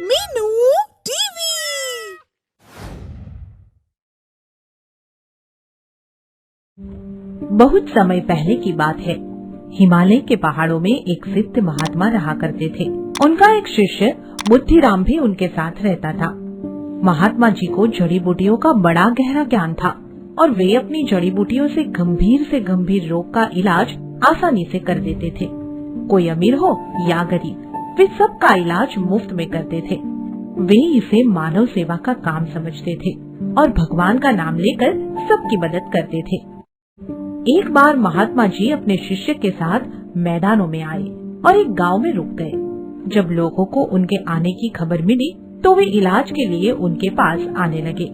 Meenu TV. बहुत समय पहले की बात है। हिमालय के पहाड़ों में एक सिद्ध महात्मा रहा करते थे। उनका एक शिष्य बुद्धिराम भी उनके साथ रहता था। महात्मा जी को जड़ी बूटियों का बड़ा गहरा ज्ञान था और वे अपनी जड़ी बूटियों से गंभीर रोग का इलाज आसानी से कर देते थे। कोई अमीर हो या गरीब, वे सबका इलाज मुफ्त में करते थे। वे इसे मानव सेवा का काम समझते थे और भगवान का नाम लेकर सबकी मदद करते थे। एक बार महात्मा जी अपने शिष्य के साथ मैदानों में आए और एक गांव में रुक गए। जब लोगों को उनके आने की खबर मिली तो वे इलाज के लिए उनके पास आने लगे।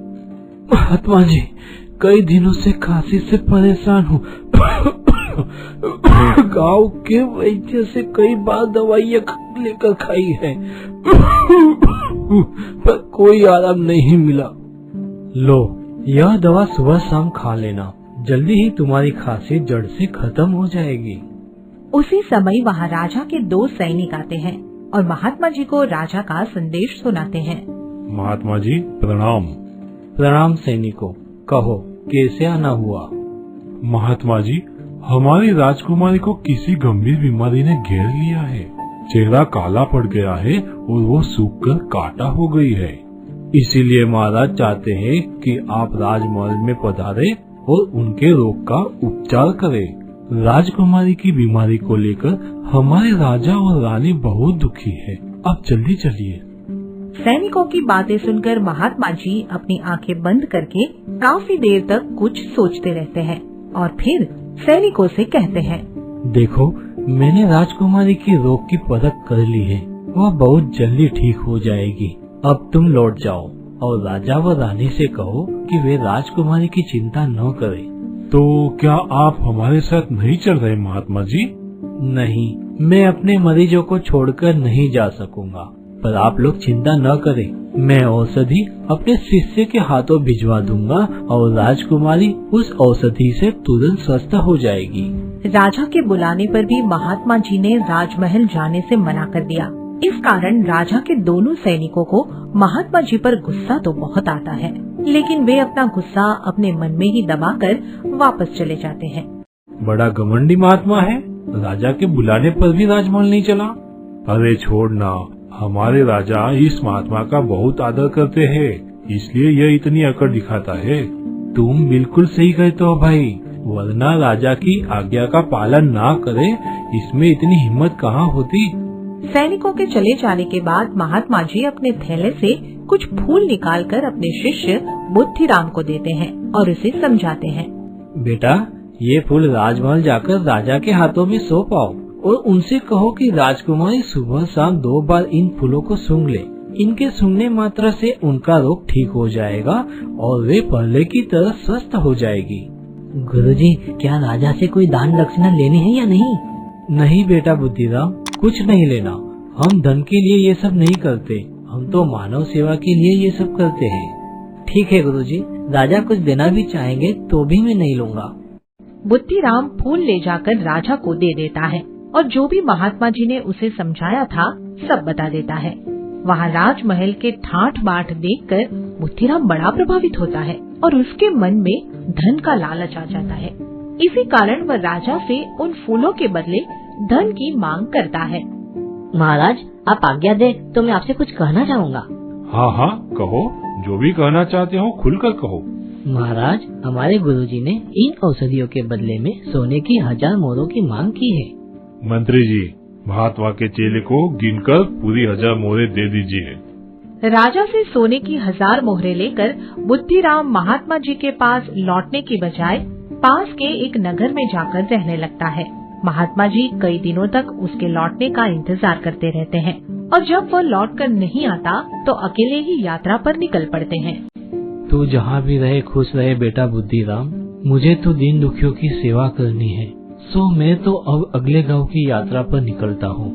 महात्मा जी, कई दिनों से खांसी से परेशान हूँ। गांव के वैद्य से कई बार दवाइयाँ लेकर खाई है, पर कोई आराम नहीं मिला। लो, यह दवा सुबह शाम खा लेना, जल्दी ही तुम्हारी खांसी जड़ से खत्म हो जाएगी। उसी समय वहाँ राजा के 2 सैनिक आते हैं और महात्मा जी को राजा का संदेश सुनाते हैं। महात्मा जी प्रणाम। प्रणाम सैनिकों, कहो कैसे आना हुआ? महात्मा जी, हमारी राजकुमारी को किसी गंभीर बीमारी ने घेर लिया है। चेहरा काला पड़ गया है और वो सूखकर काटा हो गई है। इसीलिए महाराज चाहते हैं कि आप राजमहल में पधारे और उनके रोग का उपचार करें। राजकुमारी की बीमारी को लेकर हमारे राजा और रानी बहुत दुखी है। आप जल्दी चलिए। सैनिकों की बातें सुनकर महात्मा जी अपनी आंखें बंद करके काफी देर तक कुछ सोचते रहते हैं और फिर सैनिकों से कहते हैं, देखो, मैंने राजकुमारी की रोग की परख कर ली है। वह बहुत जल्दी ठीक हो जाएगी। अब तुम लौट जाओ और राजा व रानी से कहो कि वे राजकुमारी की चिंता न करें। तो क्या आप हमारे साथ नहीं चल रहे महात्मा जी? नहीं, मैं अपने मरीजों को छोड़कर नहीं जा सकूंगा, पर आप लोग चिंता न करें। मैं औषधि अपने शिष्य के हाथों भिजवा दूंगा और राजकुमारी उस औषधि से तुरंत स्वस्थ हो जाएगी। राजा के बुलाने पर भी महात्मा जी ने राजमहल जाने से मना कर दिया। इस कारण राजा के दोनों सैनिकों को महात्मा जी पर गुस्सा तो बहुत आता है, लेकिन वे अपना गुस्सा अपने मन में ही दबाकर वापस चले जाते हैं। बड़ा घमंडी महात्मा है, राजा के बुलाने पर भी राजमहल नहीं चला। अरे छोड़ना, हमारे राजा इस महात्मा का बहुत आदर करते हैं, इसलिए यह इतनी अकड़ दिखाता है। तुम बिल्कुल सही कहते हो भाई, वरना राजा की आज्ञा का पालन ना करे, इसमें इतनी हिम्मत कहाँ होती। सैनिकों के चले जाने के बाद महात्मा जी अपने थैले से कुछ फूल निकालकर अपने शिष्य बुद्धिराम को देते हैं और उसे समझाते हैं। बेटा, ये फूल राजमहल जाकर राजा के हाथों में सौंप आओ और उनसे कहो कि राजकुमारी सुबह शाम 2 बार इन फूलों को सूंघ ले। इनके सूंघने मात्र से उनका रोग ठीक हो जाएगा और वे पहले की तरह स्वस्थ हो जाएगी। गुरुजी, क्या राजा से कोई दान दक्षिणा लेनी है या नहीं? नहीं बेटा बुद्धिराम, कुछ नहीं लेना। हम धन के लिए ये सब नहीं करते, हम तो मानव सेवा के लिए ये सब करते हैं। ठीक है गुरुजी, राजा कुछ देना भी चाहेंगे तो भी मैं नहीं लूँगा। बुद्धिराम फूल ले जाकर राजा को दे देता है और जो भी महात्मा जी ने उसे समझाया था सब बता देता है। वहाँ राजमहल के ठाठ बाट देखकर बुद्धिराम बड़ा प्रभावित होता है और उसके मन में धन का लालच आ जाता है। इसी कारण वह राजा से उन फूलों के बदले धन की मांग करता है। महाराज, आप आज्ञा दे तो मैं आपसे कुछ कहना चाहूँगा। हाँ हाँ कहो, जो भी कहना चाहते हो खुलकर कहो। महाराज, हमारे गुरुजी ने इन औषधियों के बदले में सोने की 1000 मोहरों की मांग की है। मंत्री जी, महात्मा के चेले को गिनकर पूरी 1000 मोहरें दे दीजिए। राजा से सोने की 1000 मोहरें लेकर बुद्धिराम महात्मा जी के पास लौटने की बजाय पास के एक नगर में जाकर रहने लगता है। महात्मा जी कई दिनों तक उसके लौटने का इंतजार करते रहते हैं और जब वह लौटकर नहीं आता तो अकेले ही यात्रा पर निकल पड़ते हैं। तू जहाँ भी रहे खुश रहे बेटा बुद्धिराम, मुझे तो दीन दुखियों की सेवा करनी है, सो मैं तो अब अगले गांव की यात्रा पर निकलता हूँ।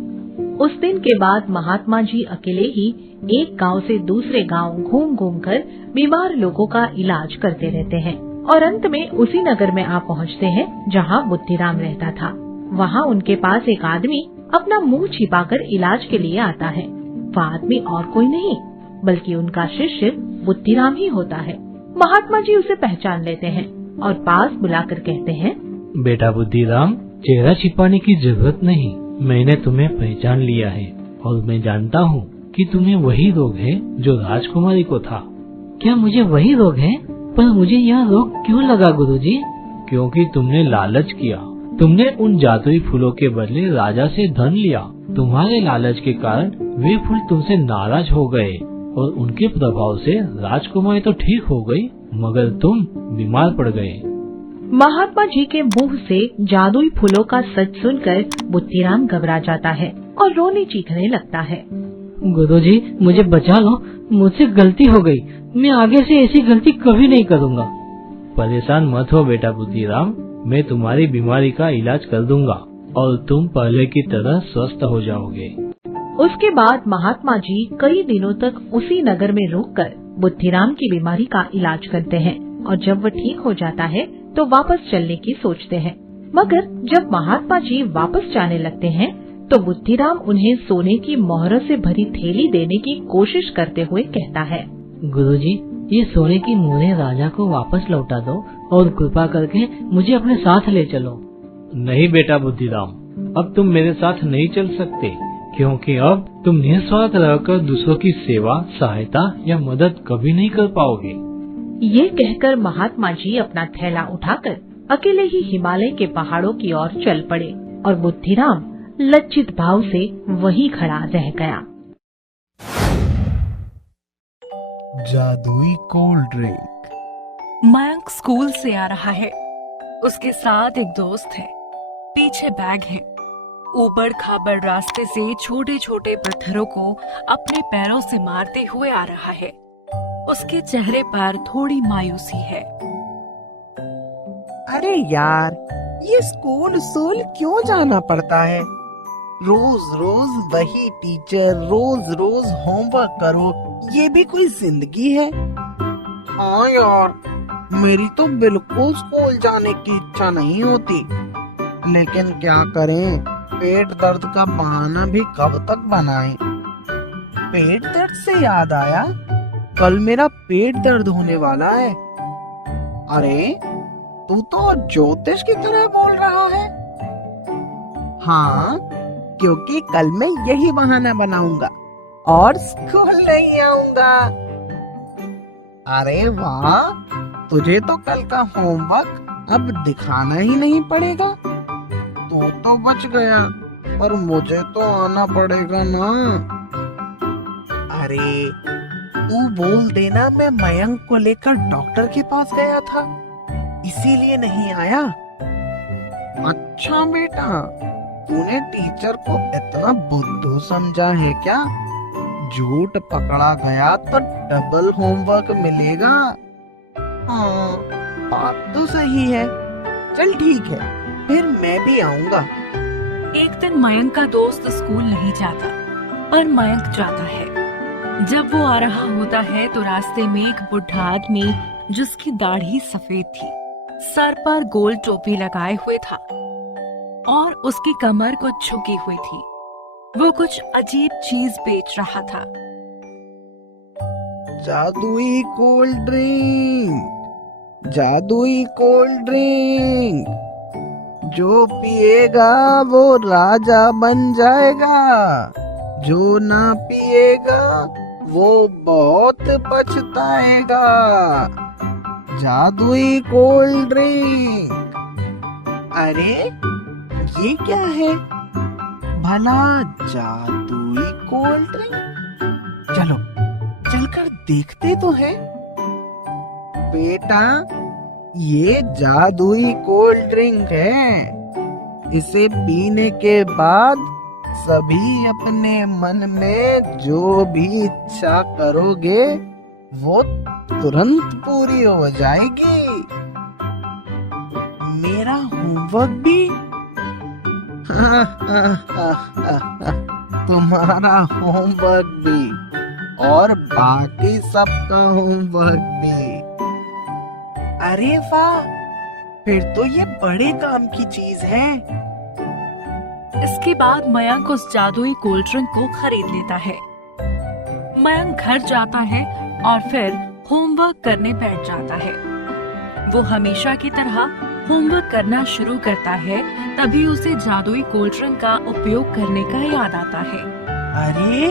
उस दिन के बाद महात्मा जी अकेले ही एक गांव से दूसरे गांव घूम घूम कर बीमार लोगों का इलाज करते रहते हैं और अंत में उसी नगर में आ पहुँचते हैं जहाँ बुद्धिराम रहता था। वहाँ उनके पास एक आदमी अपना मुंह छिपाकर इलाज के लिए आता है। वह आदमी और कोई नहीं बल्कि उनका शिष्य बुद्धिराम ही होता है। महात्मा जी उसे पहचान लेते हैं और पास बुलाकर कहते हैं, बेटा बुद्धिराम, चेहरा छिपाने की जरूरत नहीं, मैंने तुम्हें पहचान लिया है और मैं जानता हूँ कि तुम्हें वही रोग है जो राजकुमारी को था। क्या मुझे वही रोग है? पर मुझे यह रोग क्यों लगा गुरुजी? क्योंकि तुमने लालच किया। तुमने उन जादुई फूलों के बदले राजा से धन लिया। तुम्हारे लालच के कारण वे फूल तुमसे नाराज हो गए और उनके प्रभाव से राजकुमारी तो ठीक हो गई, मगर तुम बीमार पड़ गए। महात्मा जी के मुंह से जादुई फूलों का सच सुनकर बुद्धिराम घबरा जाता है और रोने चीखने लगता है। गुरुजी, मुझे बचा लो, मुझसे गलती हो गई, मैं आगे से ऐसी गलती कभी नहीं करूँगा। परेशान मत हो बेटा बुद्धिराम, मैं तुम्हारी बीमारी का इलाज कर दूंगा और तुम पहले की तरह स्वस्थ हो जाओगे। उसके बाद महात्मा जी कई दिनों तक उसी नगर में रुककर बुद्धिराम की बीमारी का इलाज करते हैं और जब वह ठीक हो जाता है तो वापस चलने की सोचते हैं। मगर जब महात्मा जी वापस जाने लगते हैं तो बुद्धिराम उन्हें सोने की मोहरों से भरी थैली देने की कोशिश करते हुए कहता है, गुरुजी, ये सोने की मोहरें राजा को वापस लौटा दो और कृपा करके मुझे अपने साथ ले चलो। नहीं बेटा बुद्धिराम, अब तुम मेरे साथ नहीं चल सकते, क्योंकि अब तुम निस्वार्थ रहकर दूसरों की सेवा, सहायता या मदद कभी नहीं कर पाओगे। ये कहकर महात्मा जी अपना थैला उठाकर अकेले ही हिमालय के पहाड़ों की ओर चल पड़े और बुद्धिराम लज्जित भाव से वहीं खड़ा रह गया। जादुई कोल्ड ड्रिंक। मयंक स्कूल से आ रहा है। उसके साथ एक दोस्त है। पीछे बैग है। ऊबड़ खाबड़ रास्ते से छोटे छोटे पत्थरों को अपने पैरों से मारते हुए आ रहा है। उसके चेहरे पर थोड़ी मायूसी है। अरे यार, ये स्कूल क्यों जाना पड़ता है? रोज रोज वही टीचर, रोज रोज होमवर्क करो, ये भी कोई जिंदगी है? हाँ यार, मेरी तो बिल्कुल स्कूल जाने की इच्छा नहीं होती, लेकिन क्या करें, पेट दर्द का बहाना भी कब तक बनाएं? पेट दर्द से याद आया, कल मेरा पेट दर्द होने वाला है। अरे, तू तो ज्योतिष की तरह बोल रहा है। हाँ, क्योंकि कल मैं यही बहाना बनाऊंगा और स्कूल नहीं आऊंगा। अरे वाह, तुझे तो कल का होमवर्क अब दिखाना ही नहीं पड़ेगा। तू तो बच गया, पर मुझे तो आना पड़ेगा ना। अरे, तू बोल देना मैं मयंक को लेकर डॉक्टर के पास गया था, इसीलिए नहीं आया। अच्छा बेटा, तूने टीचर को इतना बुद्धू समझा है क्या? झूठ पकड़ा गया तो डबल होमवर्क मिलेगा। हाँ, बात तो सही है। चल ठीक है, फिर मैं भी आऊंगा। एक दिन मयंक का दोस्त स्कूल नहीं जाता, पर मयंक जाता है। जब वो आ रहा होता है तो रास्ते में एक बुढ़ा आदमी, जिसकी दाढ़ी सफेद थी, सर पर गोल टोपी लगाए हुए था और उसकी कमर कुछ झुकी हुई थी। वो कुछ अजीब चीज बेच रहा था। जादुई कोल्ड ड्रिंक, जादुई कोल्ड ड्रिंक, जो पिएगा वो राजा बन जाएगा, जो ना पिएगा वो बहुत पछताएगा। जादुई कोल्ड ड्रिंक। अरे, ये क्या है? भला जादुई कोल्ड ड्रिंक? चलो चलकर देखते तो हैं। बेटा, ये जादुई कोल्ड ड्रिंक है। इसे पीने के बाद सभी अपने मन में जो भी इच्छा करोगे वो तुरंत पूरी हो जाएगी। मेरा होमवर्क भी तुम्हारा होमवर्क भी और बाकी सबका होमवर्क भी। अरे वाह, फिर तो ये बड़े काम की चीज है। इसके बाद मयंक उस जादुई कोल्ड ड्रिंक को खरीद लेता है। मयंक घर जाता है और फिर होमवर्क करने बैठ जाता है। वो हमेशा की तरह होमवर्क करना शुरू करता है, तभी उसे जादुई कोल्ड ड्रिंक का उपयोग करने का याद आता है। अरे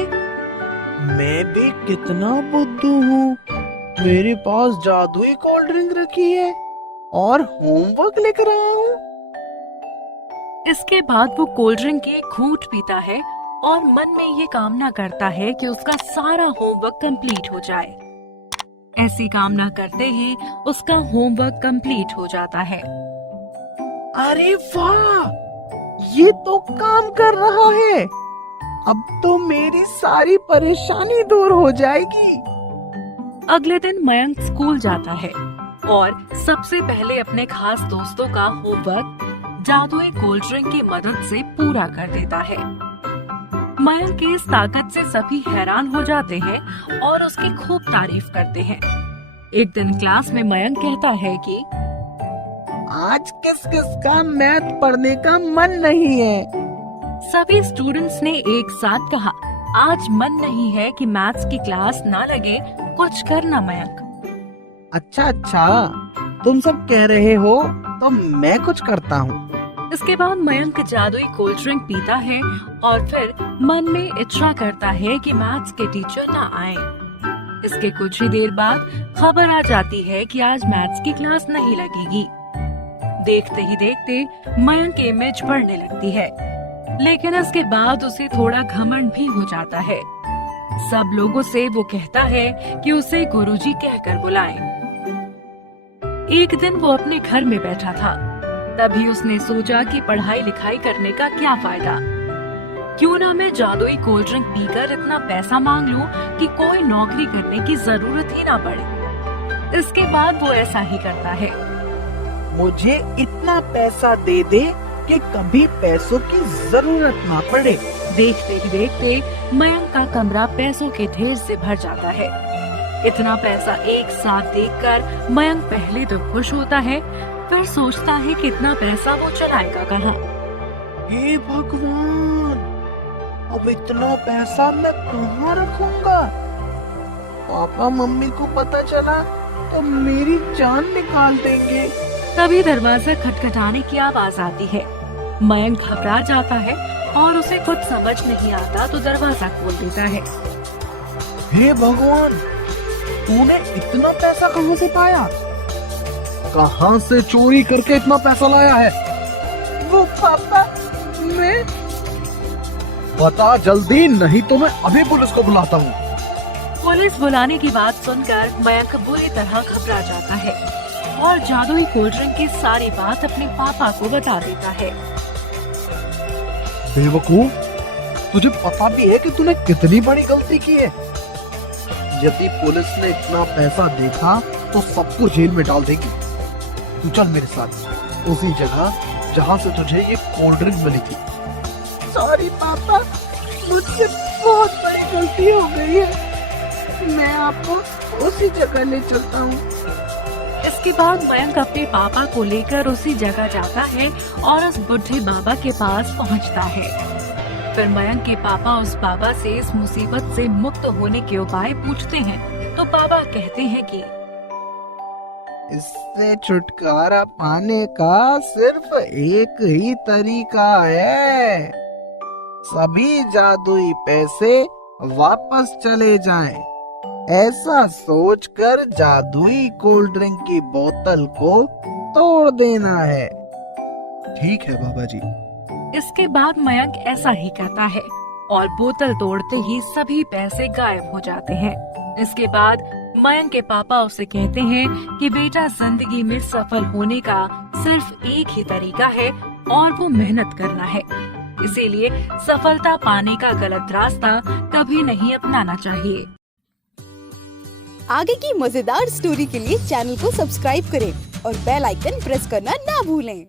मैं भी कितना बुद्धू हूँ, मेरे पास जादुई कोल्ड ड्रिंक रखी है और होमवर्क लिख रहा हूँ। इसके बाद वो कोल्ड ड्रिंक की एक घूंट पीता है और मन में ये कामना करता है कि उसका सारा होमवर्क कंप्लीट हो जाए। ऐसी कामना करते ही उसका होमवर्क कंप्लीट हो जाता है। अरे वाह, ये तो काम कर रहा है। अब तो मेरी सारी परेशानी दूर हो जाएगी। अगले दिन मयंक स्कूल जाता है और सबसे पहले अपने खास दोस्तों का होमवर्क जादुई कोल्ड ड्रिंक की मदद से पूरा कर देता है। मयंक की इस ताकत से सभी हैरान हो जाते हैं और उसकी खूब तारीफ करते हैं। एक दिन क्लास में मयंक कहता है कि आज किस किस का मैथ पढ़ने का मन नहीं है। सभी स्टूडेंट्स ने एक साथ कहा, आज मन नहीं है कि मैथ्स की क्लास ना लगे, कुछ करना मयंक। अच्छा, तुम सब कह रहे हो तो मैं कुछ करता हूँ। इसके बाद मयंक जादुई कोल्ड ड्रिंक पीता है और फिर मन में इच्छा करता है कि मैथ्स के टीचर ना आए। इसके कुछ ही देर बाद खबर आ जाती है कि आज मैथ्स की क्लास नहीं लगेगी। देखते ही देखते मयंक की इमेज बढ़ने लगती है, लेकिन इसके बाद उसे थोड़ा घमंड भी हो जाता है। सब लोगों से वो कहता है कि उसे गुरुजी कहकर बुलाएं। एक दिन वो अपने घर में बैठा था, तभी उसने सोचा कि पढ़ाई लिखाई करने का क्या फायदा, क्यों ना मैं जादुई कोल्ड ड्रिंक पीकर इतना पैसा मांग लूं कि कोई नौकरी करने की जरूरत ही ना पड़े। इसके बाद वो ऐसा ही करता है। मुझे इतना पैसा दे दे कि कभी पैसों की जरूरत ना पड़े। देखते ही देखते मयंक का कमरा पैसों के ढेर से भर जाता है। इतना पैसा एक साथ देखकर मयंक पहले तो खुश होता है, फिर सोचता है कि इतना पैसा वो चलाएगा कहाँ। हे भगवान, अब इतना पैसा मैं कहाँ रखूंगा? पापा मम्मी को पता चला तो मेरी जान निकाल देंगे। तभी दरवाजा खटखटाने की आवाज आती है। मयंक घबरा जाता है और उसे कुछ समझ नहीं आता तो दरवाजा खोल देता है। हे भगवान, तूने इतना पैसा कहाँ से पाया? कहाँ से चोरी करके इतना पैसा लाया है? वो पापा, मैं बता जल्दी, नहीं तो मैं अभी पुलिस को बुलाता हूँ। पुलिस बुलाने की बात सुनकर मयंक बुरी तरह घबरा जाता है और जादुई कोल्ड ड्रिंक की सारी बात अपने पापा को बता देता है। बेवकूफ, तुझे पता भी है कि तूने कितनी बड़ी गलती की है। यदि पुलिस ने इतना पैसा देखा तो सबको जेल में डाल देगी। तू चल मेरे साथ उसी जगह जहाँ से तुझे ये कोल्ड ड्रिंक मिली थी। सॉरी पापा, मुझसे बहुत बड़ी गलती हो गई है। मैं आपको उसी जगह ले चलता हूँ। इसके बाद मयंक अपने पापा को लेकर उसी जगह जाता है और उस बुढ़े बाबा के पास पहुंचता है। फिर मयंक के पापा उस बाबा से इस मुसीबत से मुक्त होने के उपाय पूछते हैं, तो बाबा कहते हैं कि इससे छुटकारा पाने का सिर्फ एक ही तरीका है। सभी जादुई पैसे वापस चले जाएं। ऐसा सोचकर जादुई कोल्ड ड्रिंक की बोतल को तोड़ देना है। ठीक है बाबा जी। इसके बाद मयंक ऐसा ही करता है और बोतल तोड़ते ही सभी पैसे गायब हो जाते हैं। इसके बाद मयंक के पापा उसे कहते हैं कि बेटा, जिंदगी में सफल होने का सिर्फ एक ही तरीका है और वो मेहनत करना है। इसीलिए सफलता पाने का गलत रास्ता कभी नहीं अपनाना चाहिए। आगे की मजेदार स्टोरी के लिए चैनल को सब्सक्राइब करें और बेल आइकन प्रेस करना ना भूलें।